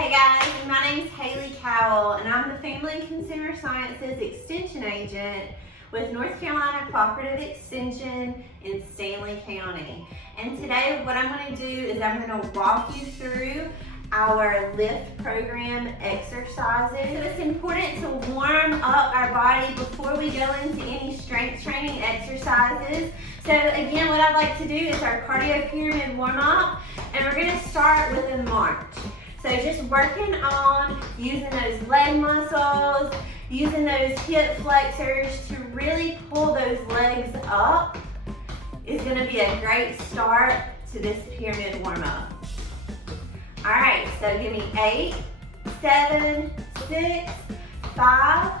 Hey guys, my name is Hayley Cowell and I'm the Family and Consumer Sciences Extension Agent with North Carolina Cooperative Extension in Stanley County. And today what I'm going to do is I'm going to walk you through our lift program exercises. So it's important to warm up our body before we go into any strength training exercises. So again, what I'd like to do is our cardio pyramid warm up, and we're going to start with a march. So just working on using those leg muscles, using those hip flexors to really pull those legs up is going to be a great start to this pyramid warm up. All right, so give me 8, 7, 6, 5,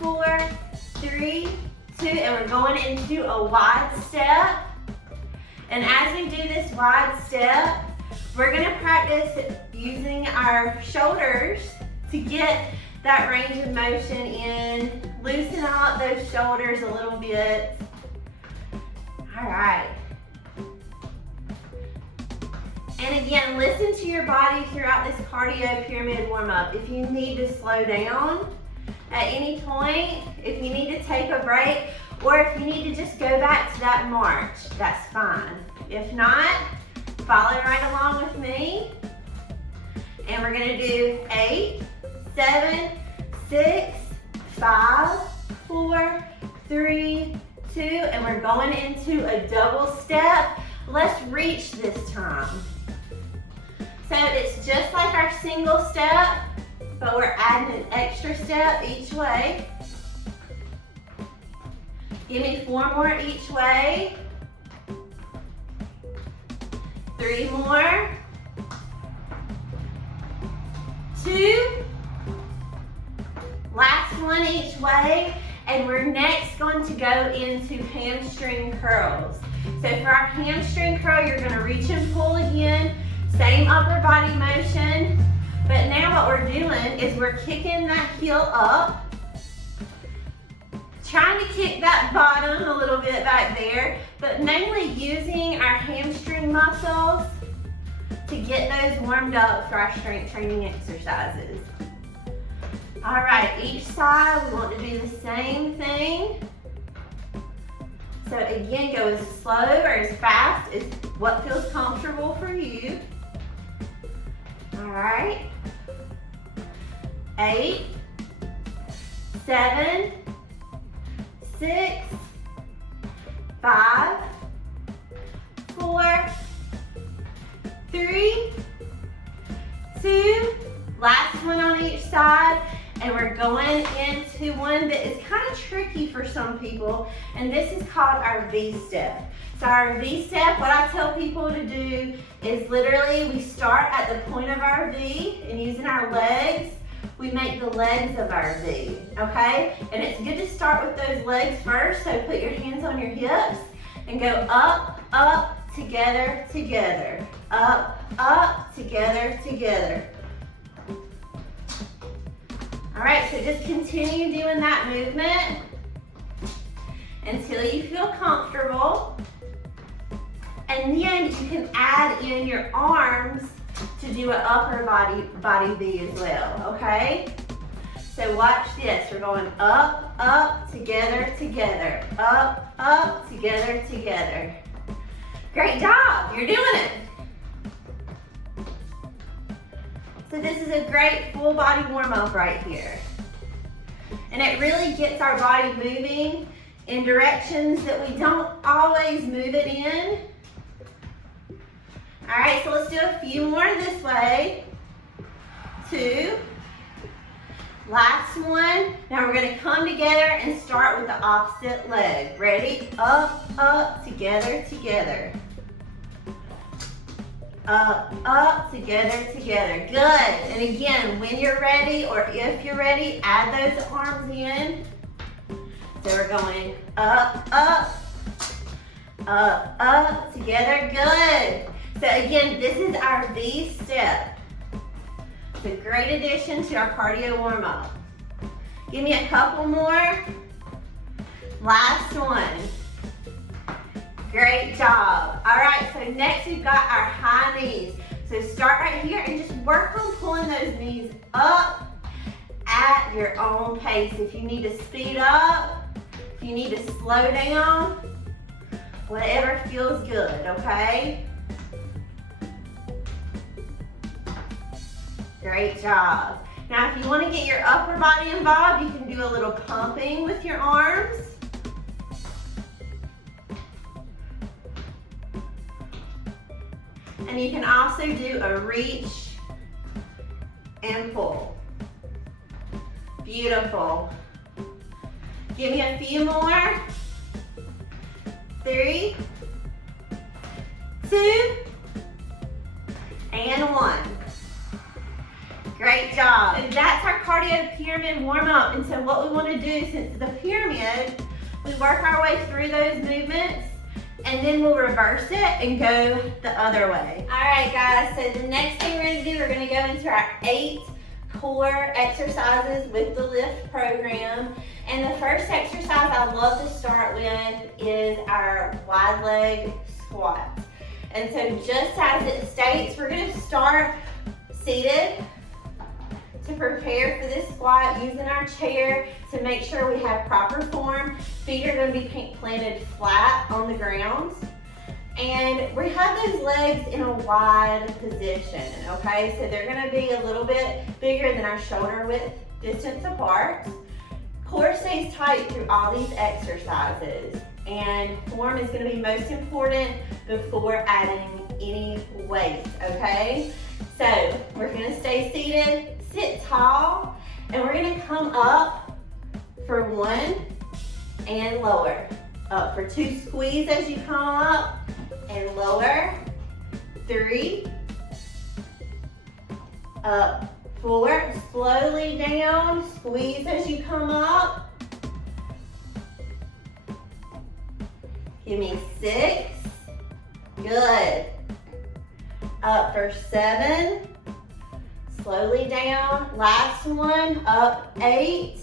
4, 3, 2, and we're going into a wide step. And as we do this wide step, we're going to practice using our shoulders to get that range of motion in. Loosen out those shoulders a little bit. All right. And again, listen to your body throughout this cardio pyramid warm up. If you need to slow down at any point, if you need to take a break, or if you need to just go back to that march, that's fine. If not, follow right along with me. And we're gonna do 8, 7, 6, 5, 4, 3, 2, and we're going into a double step. Let's reach this time. So it's just like our single step, but we're adding an extra step each way. Give me 4 more each way. 3 more. 2. Last one each way. And we're next going to go into hamstring curls. So for our hamstring curl, you're going to reach and pull again. Same upper body motion. But now what we're doing is we're kicking that heel up. Trying to kick that bottom a little bit back there, but mainly using our hamstring muscles to get those warmed up for our strength training exercises. All right, each side we want to do the same thing. So again, go as slow or as fast as what feels comfortable for you. All right. 8, 7, 6, 5, 4, 3, 2, last one on each side, and we're going into one that is kind of tricky for some people, and this is called our V-step. So our V-step, what I tell people to do is literally we start at the point of our V, and using our legs, we make the legs of our V, okay? And it's good to start with those legs first, so put your hands on your hips and go up, up, together, together. Up, up, together, together. All right, so just continue doing that movement until you feel comfortable. And then you can add in your arms to do an upper body V as well, okay? So watch this. We're going up, up, together, together. Up, together, together. Great job. You're doing it. So this is a great full body warm up right here. And it really gets our body moving in directions that we don't always move it in. All right, so let's do a few more this way. 2. Last one. Now we're going to come together and start with the opposite leg. Ready? Up, up, together, together. Up, up, together, together. Good. And again, when you're ready, or if you're ready, add those arms in. So we're going up, up, up, up, together. Good. So again, this is our V step. It's a great addition to our cardio warm up. Give me a couple more. Last one. Great job. All right, so next we've got our high knees. So start right here and just work on pulling pulling those knees up at your own pace. If you need to speed up, if you need to slow down, whatever feels good, okay? Great job. Now, if you want to get your upper body involved, you can do a little pumping with your arms. And you can also do a reach and pull. Beautiful. Give me a few more. 3, 2, and 1. Great job. And that's our cardio pyramid warm up. And so what we want to do, since it's a pyramid, we work our way through those movements and then we'll reverse it and go the other way. All right, guys, so the next thing we're going to do, we're going to go into our 8 core exercises with the lift program. And the first exercise I love to start with is our wide leg squat. And so just as it states, we're going to start seated to prepare for this squat, using our chair to make sure we have proper form. Feet are going to be planted flat on the ground. And we have those legs in a wide position, okay? So they're going to be a little bit bigger than our shoulder width distance apart. Core stays tight through all these exercises. And form is going to be most important before adding any weight, okay? So we're going to stay seated, sit tall, and we're going to come up for 1 and lower. Up for 2, squeeze as you come up and lower. 3, up, 4, slowly down, squeeze as you come up. Give me 6, good. Up for 7, slowly down. Last one, up 8,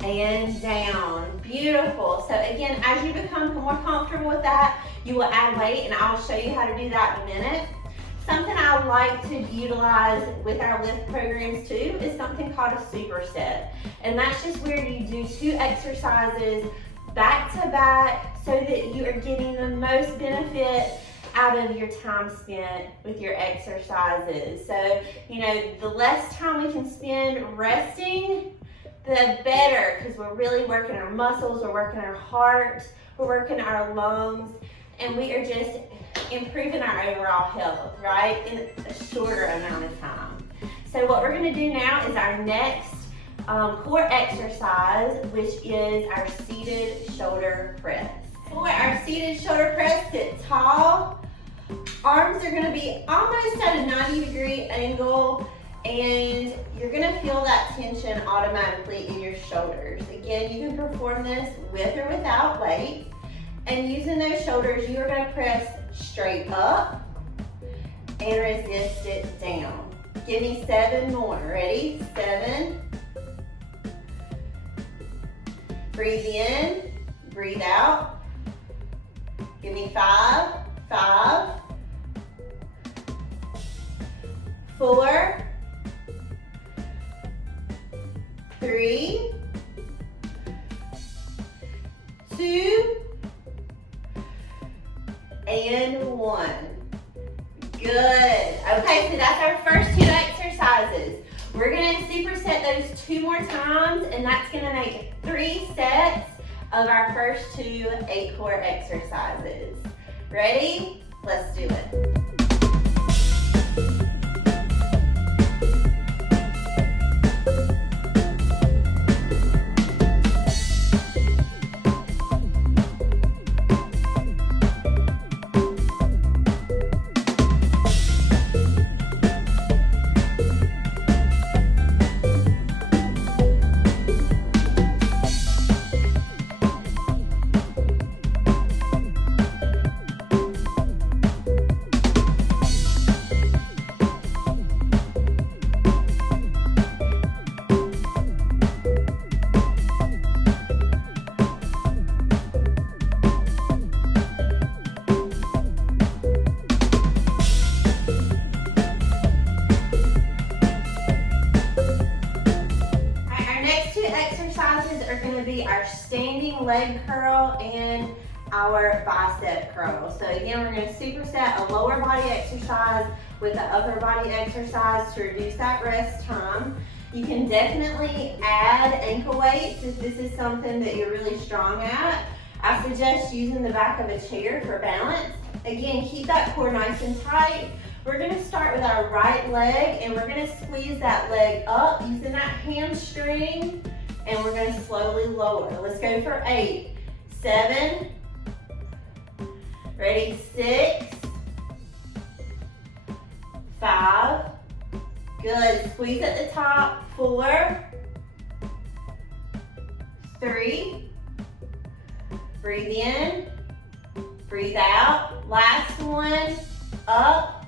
and down. Beautiful. So again, as you become more comfortable with that, you will add weight, and I'll show you how to do that in a minute. Something I like to utilize with our lift programs too is something called a superset. And that's just where you do 2 exercises back to back so that you are getting the most benefit out of your time spent with your exercises. So, you know, the less time we can spend resting, the better, because we're really working our muscles, we're working our heart, we're working our lungs, and we are just improving our overall health, right, in a shorter amount of time. So what we're going to do now is our next core exercise, which is our seated shoulder press. For our seated shoulder press, sit tall. Arms are going to be almost at a 90-degree angle, and you're going to feel that tension automatically in your shoulders. Again, you can perform this with or without weight. And using those shoulders, you are going to press straight up and resist it down. Give me 7 more. Ready? 7. Breathe in, breathe out. Give me 5, 5, 4, 3, 2, and 1. Good. Okay, so that's our first 2 exercises. We're going to superset those 2 more times, and that's going to make 3 sets of our first 2 8-core exercises. Ready? Let's do it. our standing leg curl and our bicep curl. So again, we're going to superset a lower body exercise with an upper body exercise to reduce that rest time. You can definitely add ankle weights if this is something that you're really strong at. I suggest using the back of a chair for balance. Again, keep that core nice and tight. We're going to start with our right leg, and we're going to squeeze that leg up using that hamstring, and we're going to slowly lower. Let's go for 8, 7, ready, 6, 5, good, squeeze at the top, 4, 3, breathe in, breathe out, last one, up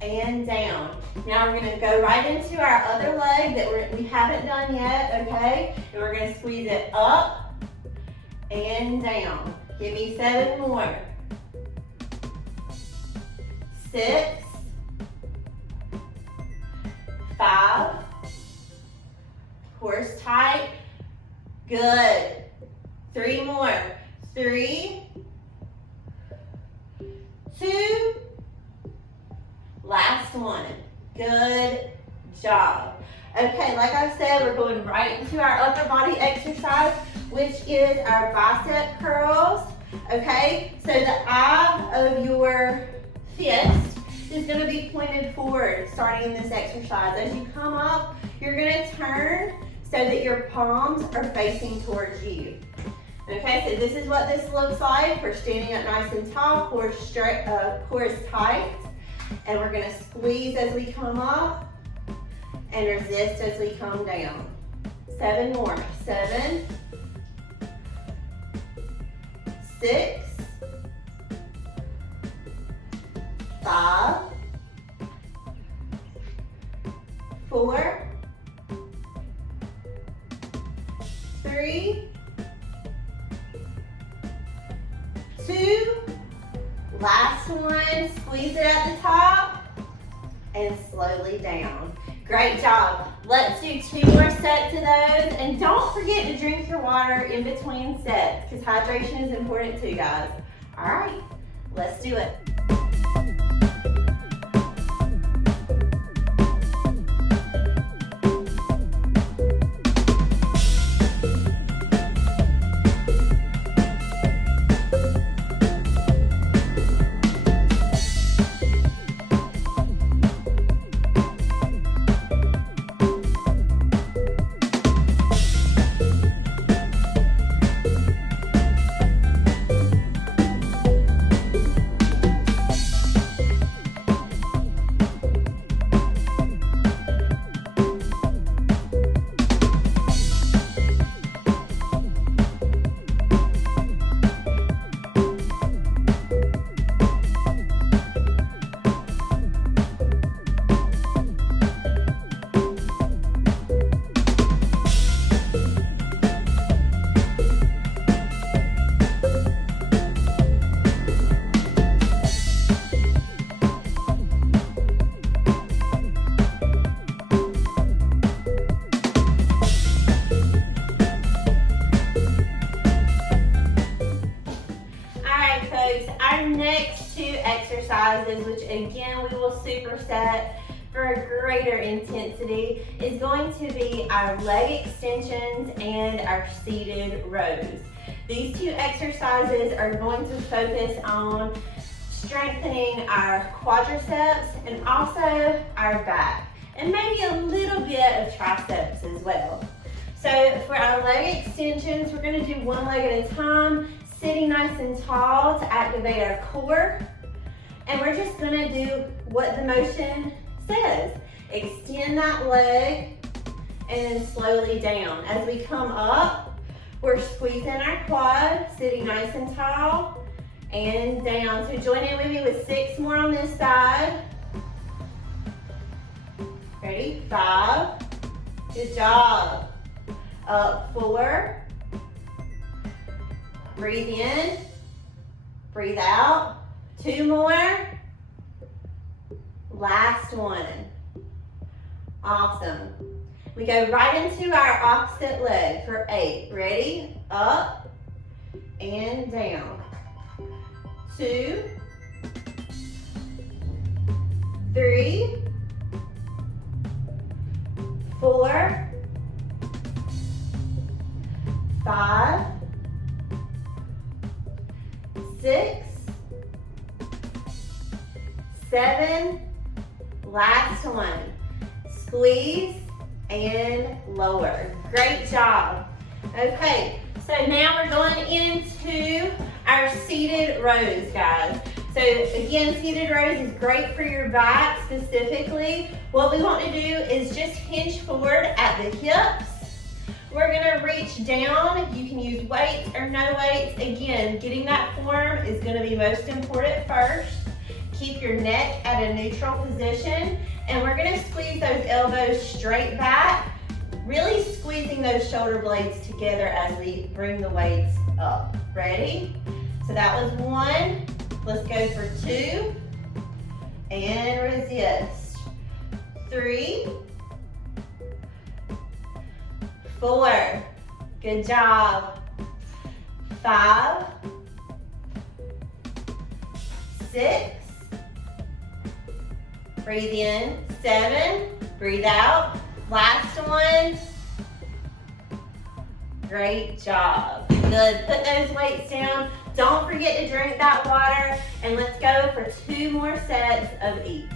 and down. Now we're going to go right into our other leg that we haven't done yet, okay? And we're going to squeeze it up and down. Give me 7 more. 6, 5, core's tight, good. 3 more. 3, 2, last one. Good job. Okay, like I said, we're going right into our upper body exercise, which is our bicep curls. Okay, so the eye of your fist is going to be pointed forward starting in this exercise. As you come up, you're going to turn so that your palms are facing towards you. Okay, so this is what this looks like. We're standing up nice and tall, core is tight, and we're gonna squeeze as we come up and resist as we come down. 7 more. 7, 6, 5, 4, 3, 2, last one, squeeze it at the top and slowly down. Great job. Let's do 2 more sets of those, and don't forget to drink your water in between sets because hydration is important too, guys. All right, let's do it. Which again we will superset for a greater intensity, is going to be our leg extensions and our seated rows. These 2 exercises are going to focus on strengthening our quadriceps and also our back, and maybe a little bit of triceps as well. So for our leg extensions, we're going to do 1 leg at a time, sitting nice and tall to activate our core. And we're just gonna do what the motion says. Extend that leg and then slowly down. As we come up, we're squeezing our quad, sitting nice and tall, and down. So join in with me with 6 more on this side. Ready? 5, good job. Up, 4, breathe in, breathe out. 2 more. Last one. Awesome. We go right into our opposite leg for 8. Ready? Up and down. 2, 3, 4, 5, 6, 7, last one. Squeeze and lower. Great job. Okay, so now we're going into our seated rows, guys. So again, seated rows is great for your back specifically. What we want to do is just hinge forward at the hips. We're gonna reach down. You can use weights or no weights. Again, getting that form is gonna be most important first. Keep your neck at a neutral position, and we're gonna squeeze those elbows straight back, really squeezing those shoulder blades together as we bring the weights up. Ready? So that was 1. Let's go for 2, and resist. 3, 4, good job. 5, 6, breathe in. 7, breathe out. Last one. Great job. Good. Put those weights down. Don't forget to drink that water, and let's go for 2 more sets of each.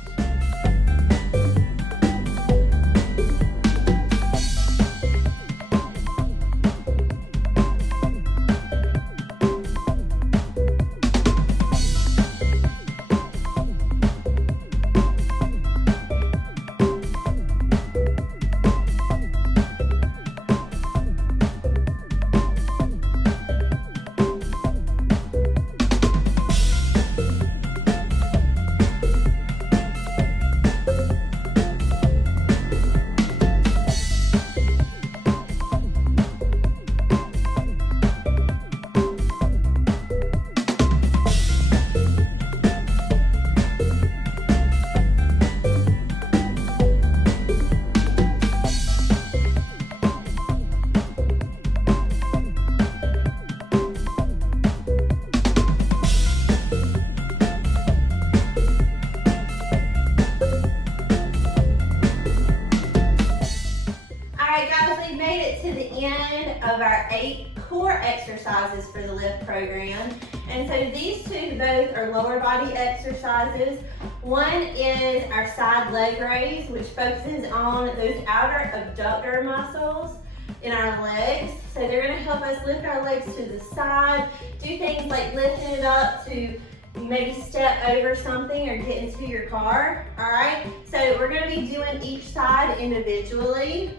Of our 8 core exercises for the lift program. And so these 2 both are lower body exercises. One is our side leg raise, which focuses on those outer abductor muscles in our legs. So they're going to help us lift our legs to the side, do things like lifting it up to maybe step over something or get into your car. All right, so we're going to be doing each side individually.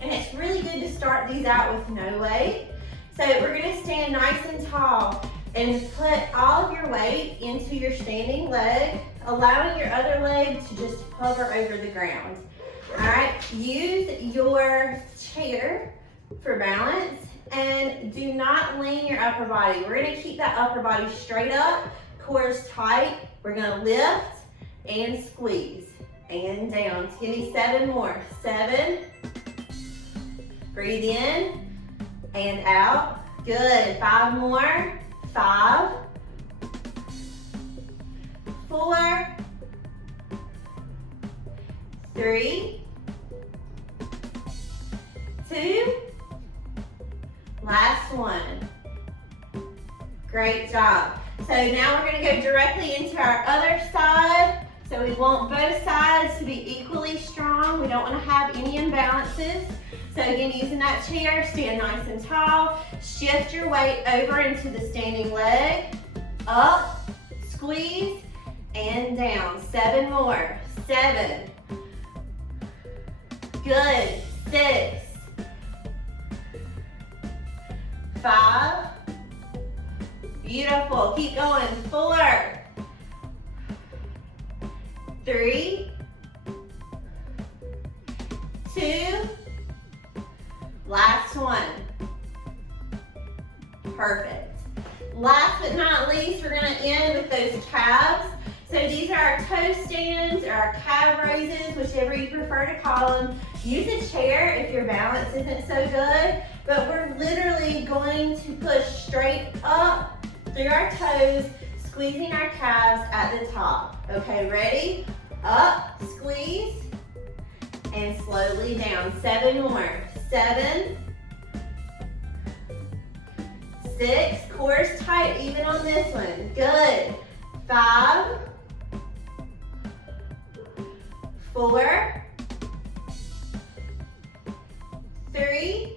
And it's really good to start these out with no weight. So we're gonna stand nice and tall and put all of your weight into your standing leg, allowing your other leg to just hover over the ground. All right, use your chair for balance and do not lean your upper body. We're gonna keep that upper body straight up, core is tight. We're gonna lift and squeeze and down. Give me 7 more. 7. Breathe in and out. Good. 5 more. 5, 4, 3, 2, last one. Great job. So now we're going to go directly into our other side. So we want both sides to be equally strong. We don't want to have any imbalances. So again, using that chair, stand nice and tall. Shift your weight over into the standing leg. Up, squeeze, and down. 7 more. 7. Good. 6. 5. Beautiful. Keep going. 4. 3. 2. Last one. Perfect. Last but not least, we're gonna end with those calves. So these are our toe stands or our calf raises, whichever you prefer to call them. Use a chair if your balance isn't so good, but we're literally going to push straight up through our toes, squeezing our calves at the top. Okay, ready? Up, squeeze, and slowly down. 7 more. 7, 6, core's tight even on this one. Good. 5, 4, 3,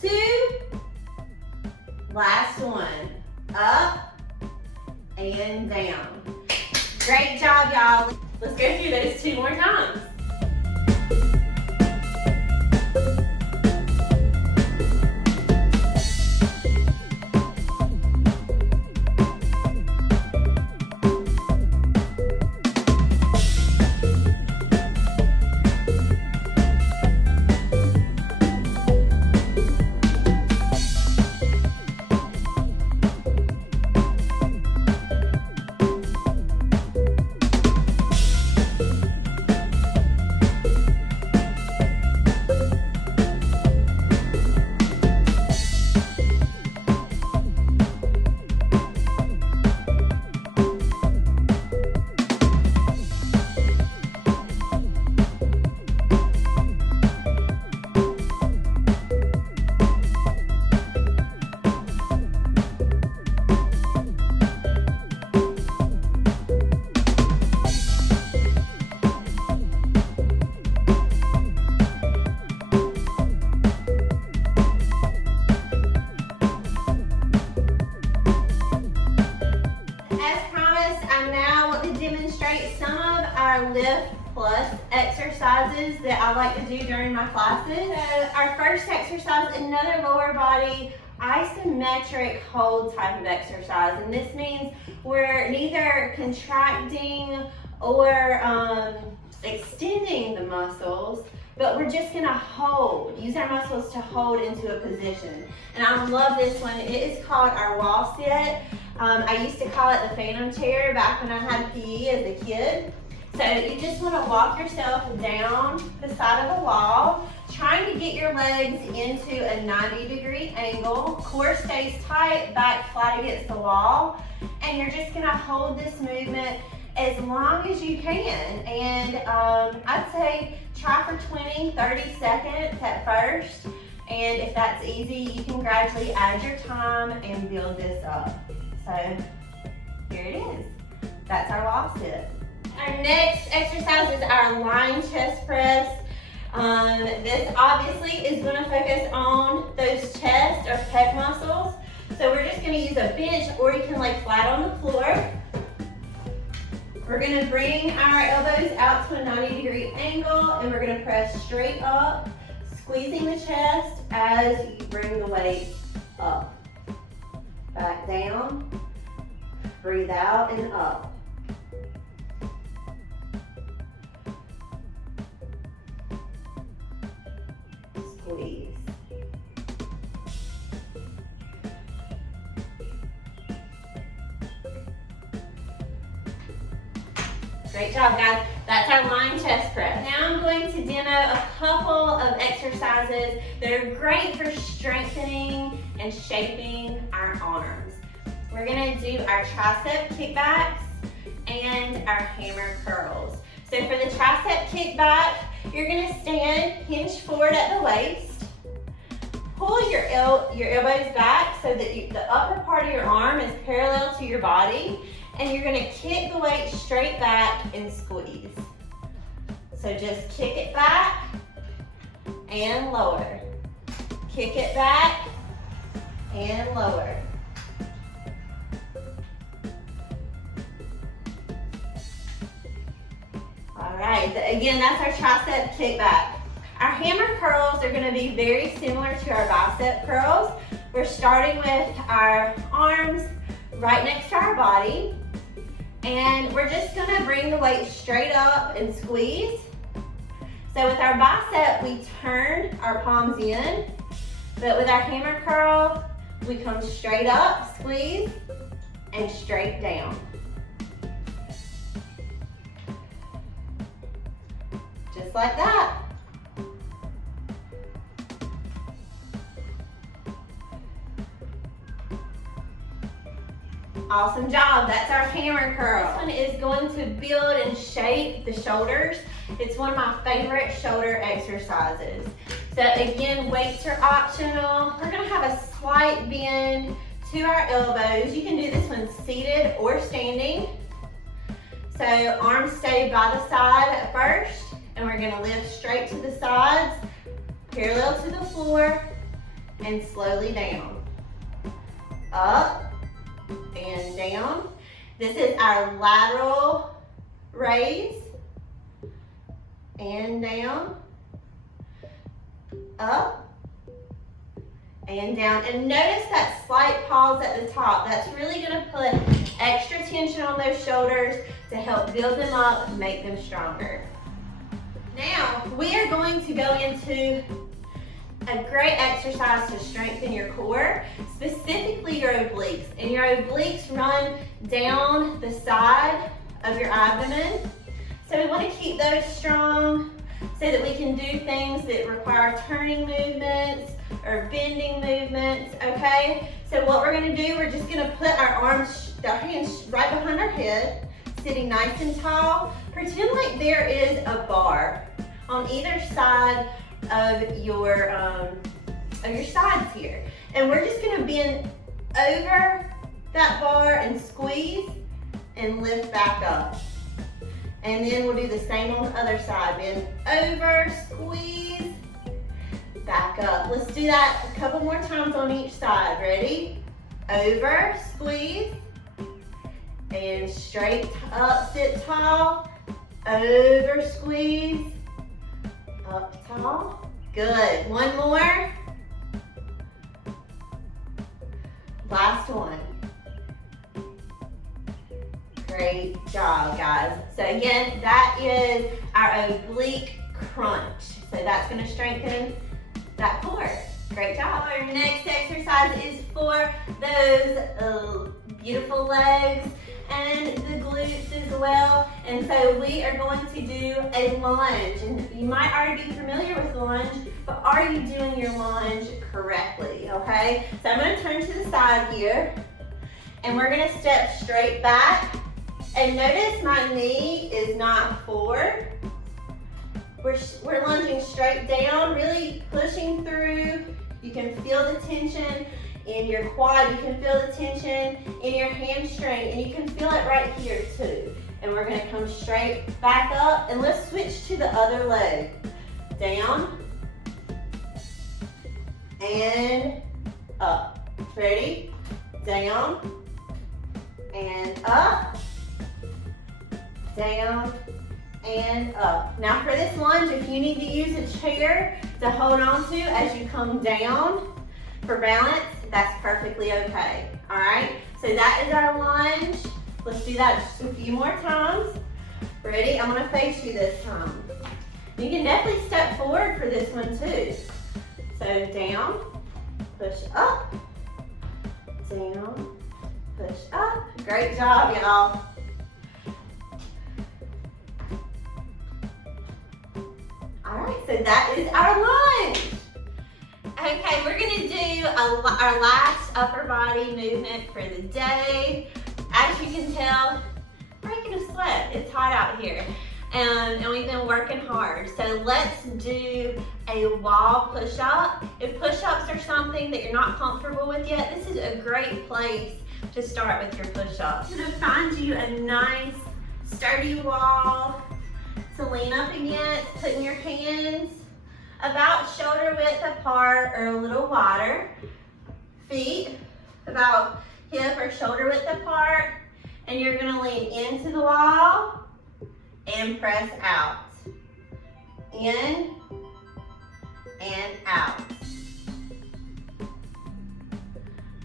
2, last one. Up and down. Great job, y'all. Let's go through those 2 more times. Lift plus exercises that I like to do during my classes. So our first exercise, another lower body isometric hold type of exercise, and this means we're neither contracting or extending the muscles, but we're just gonna hold, use our muscles to hold into a position. And I love this one. It is called our wall sit. I used to call it the phantom chair back when I had PE as a kid. So you just want to walk yourself down the side of the wall, trying to get your legs into a 90-degree angle. Core stays tight, back flat against the wall, and you're just going to hold this movement as long as you can. And I'd say try for 20, 30 seconds at first, and if that's easy, you can gradually add your time and build this up. So here it is. That's our wall sit. Our next exercise is our lying chest press. This obviously is going to focus on those chest or pec muscles. So we're just going to use a bench, or you can lay flat on the floor. We're going to bring our elbows out to a 90-degree angle, and we're going to press straight up, squeezing the chest as you bring the weight up. Back down, breathe out and up. Squeeze. Great job, guys. That's our lying chest press. Now I'm going to demo a couple of exercises that are great for strengthening and shaping our arms. We're going to do our tricep kickbacks and our hammer curls. So for the tricep kickback, you're going to stand hinge forward at the waist. Pull your elbows back so that the upper part of your arm is parallel to your body, and you're going to kick the weight straight back and squeeze. So just kick it back and lower. Kick it back and lower. All right, again, that's our tricep kickback. Our hammer curls are going to be very similar to our bicep curls. We're starting with our arms right next to our body, and we're just going to bring the weight straight up and squeeze. So with our bicep, we turn our palms in, but with our hammer curl, we come straight up, squeeze, and straight down. Just like that. Awesome job, that's our hammer curl. This one is going to build and shape the shoulders. It's one of my favorite shoulder exercises. So again, weights are optional. We're gonna have a slight bend to our elbows. You can do this one seated or standing. So arms stay by the side at first, and we're gonna lift straight to the sides, parallel to the floor, and slowly down. Up and down. This is our lateral raise. And down. Up and down. And notice that slight pause at the top. That's really going to put extra tension on those shoulders to help build them up and make them stronger. Now, we are going to go into a great exercise to strengthen your core, specifically your obliques. And your obliques run down the side of your abdomen. So we want to keep those strong so that we can do things that require turning movements or bending movements, okay? So what we're going to do, we're just going to put our hands right behind our head, sitting nice and tall. Pretend like there is a bar on either side of your sides here. And we're just going to bend over that bar and squeeze and lift back up. And then we'll do the same on the other side. Bend over, squeeze, back up. Let's do that a couple more times on each side. Ready? Over, squeeze, and straight up, sit tall. Over, squeeze, up tall. Good. One more. Last one. Great job, guys. So again, that is our oblique crunch. So that's going to strengthen that core. Great job. Our next exercise is for those beautiful legs and the glutes as well. And so we are going to do a lunge. And you might already be familiar with the lunge, but are you doing your lunge correctly? Okay? So I'm going to turn to the side here, and we're going to step straight back. And notice my knee is not forward. We're lunging straight down, really pushing through. You can feel the tension in your quad. You can feel the tension in your hamstring, and you can feel it right here too. And we're gonna come straight back up, and let's switch to the other leg. Down and up. Ready? Down and up. Down and up. Now for this lunge, if you need to use a chair to hold on to as you come down for balance, that's perfectly okay. All right, so that is our lunge. Let's do that just a few more times. Ready? I'm gonna face you this time. You can definitely step forward for this one too. So down, push up, down, push up. Great job, y'all. All right, so that is our lunge. Okay, we're gonna do our last upper body movement for the day. As you can tell, breaking a sweat. It's hot out here, and we've been working hard. So let's do a wall push-up. If push-ups are something that you're not comfortable with yet, this is a great place to start with your push-ups. You're gonna find you a nice, sturdy wall to lean up against, putting your hands about shoulder width apart or a little wider. Feet about hip or shoulder width apart. And you're gonna lean into the wall and press out. In and out.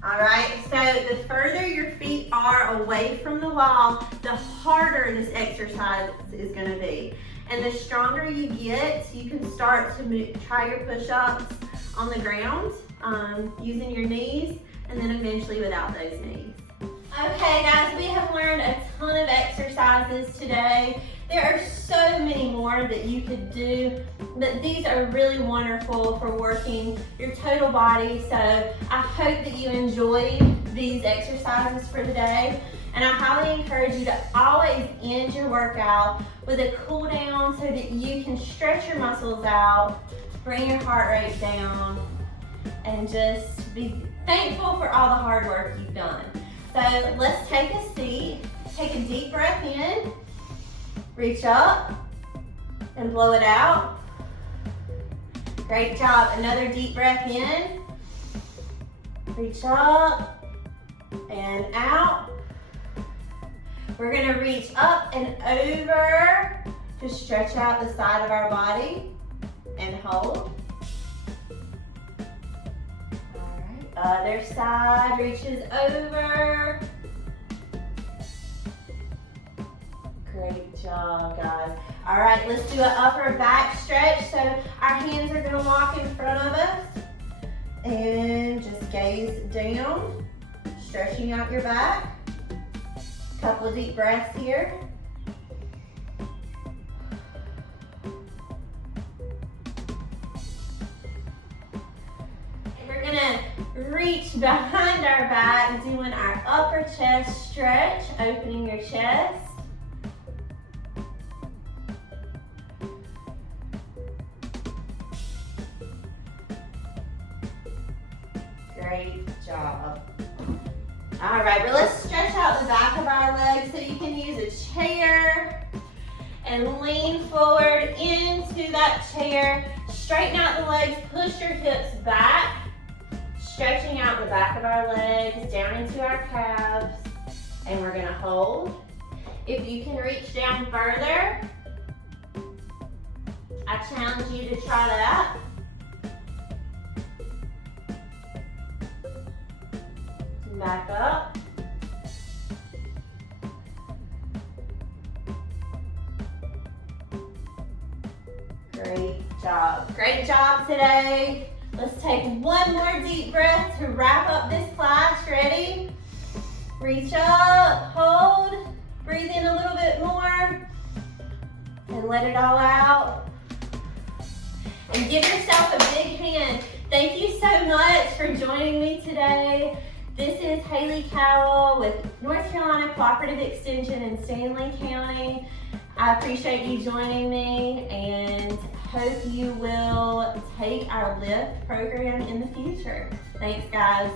All right, so the further your feet are away from the wall, the harder this exercise is gonna be. And the stronger you get, you can start to try your push-ups on the ground using your knees, and then eventually without those knees. Okay guys, we have learned a ton of exercises today. There are so many more that you could do, but these are really wonderful for working your total body. So I hope that you enjoyed these exercises for the day. And I highly encourage you to always end your workout with a cool down so that you can stretch your muscles out, bring your heart rate down, and just be thankful for all the hard work you've done. So let's take a seat, take a deep breath in, reach up and blow it out. Great job. Another deep breath in, reach up and out. We're gonna reach up and over to stretch out the side of our body and hold. Other side reaches over. Great job, guys. All right, let's do an upper back stretch. So our hands are gonna walk in front of us and just gaze down, stretching out your back. Couple deep breaths here. Reach behind our back, doing our upper chest stretch, opening your chest. Great job. All right, but let's stretch out the back of our legs so you can use a chair and lean forward into that chair. Straighten out the legs, push your hips back. Stretching out the back of our legs down into our calves, and we're gonna hold. If you can reach down further, I challenge you to try that. Back up. Great job. Great job today. Let's take one more deep breath to wrap up this class. Ready? Reach up, hold, breathe in a little bit more, and let it all out. And give yourself a big hand. Thank you so much for joining me today. This is Hayley Cowell with North Carolina Cooperative Extension in Stanley County. I appreciate you joining me and hope you will take our LIFT program in the future. Thanks, guys.